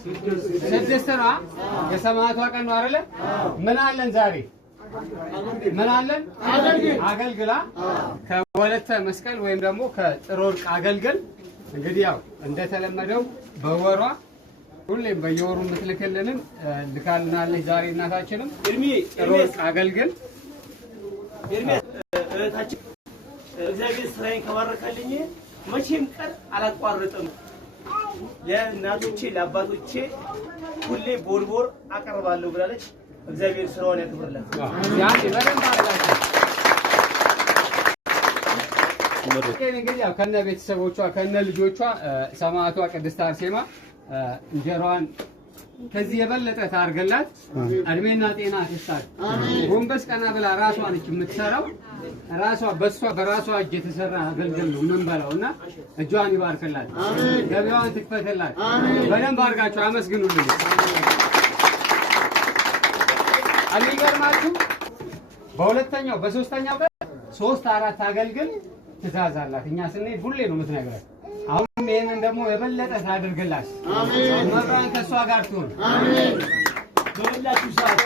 ስድስተኛ የሰማዕቷ ቀን ነው አይደለ? ምን አለን ዛሬ? ምን አለን? አገልግላ ከወለተ መስቀል ወይም ደግሞ ከጥሩ ወርቅ አገልግል። እንግዲህ ያው እንደተለመደው በወሯ ሁሌም በየወሩ የምትልክልንን ልካልናለች። ዛሬ እናታችንም ጥሩ ወርቅ አገልግል እህታችን እግዚአብሔር ስራዬን ከባረከልኝ መቼም ቀን አላቋርጥም። ለእናቶቼ ለአባቶቼ ሁሌ ቦርቦር አቀርባለሁ ብላለች። እግዚአብሔር ስራውን ያክብርላት። ያንቺ በደንብ አድርጋችሁ እንግዲህ ያው ከነ ቤተሰቦቿ ከነ ልጆቿ ሰማዕቷ ቅድስት አርሴማ እንጀራዋን ከዚህ የበለጠ ታርገላት እድሜና ጤና ትስጣት። ጎንበስ ቀና ብላ ራሷን የምትሰራው ራሷ በራሷ እጅ የተሰራ አገልግል ነው የምንበላውና እጇን ይባርክላት፣ ገበያዋን ትክፈትላት። በደንብ አድርጋችሁ አመስግኑልኝ። የሚገርማችሁ በሁለተኛው በሶስተኛው ቀን 3-4 አገልግል ትእዛዝ አላት። እኛ ስንሄድ ሁሌ ነው የምትነግረን። አሁን ይሄንን ደግሞ የበለጠ ታድርግላት። አሜን። መብራን ከሷ ጋር ትሁን። አሜን። በሁላችሁ ሰዓት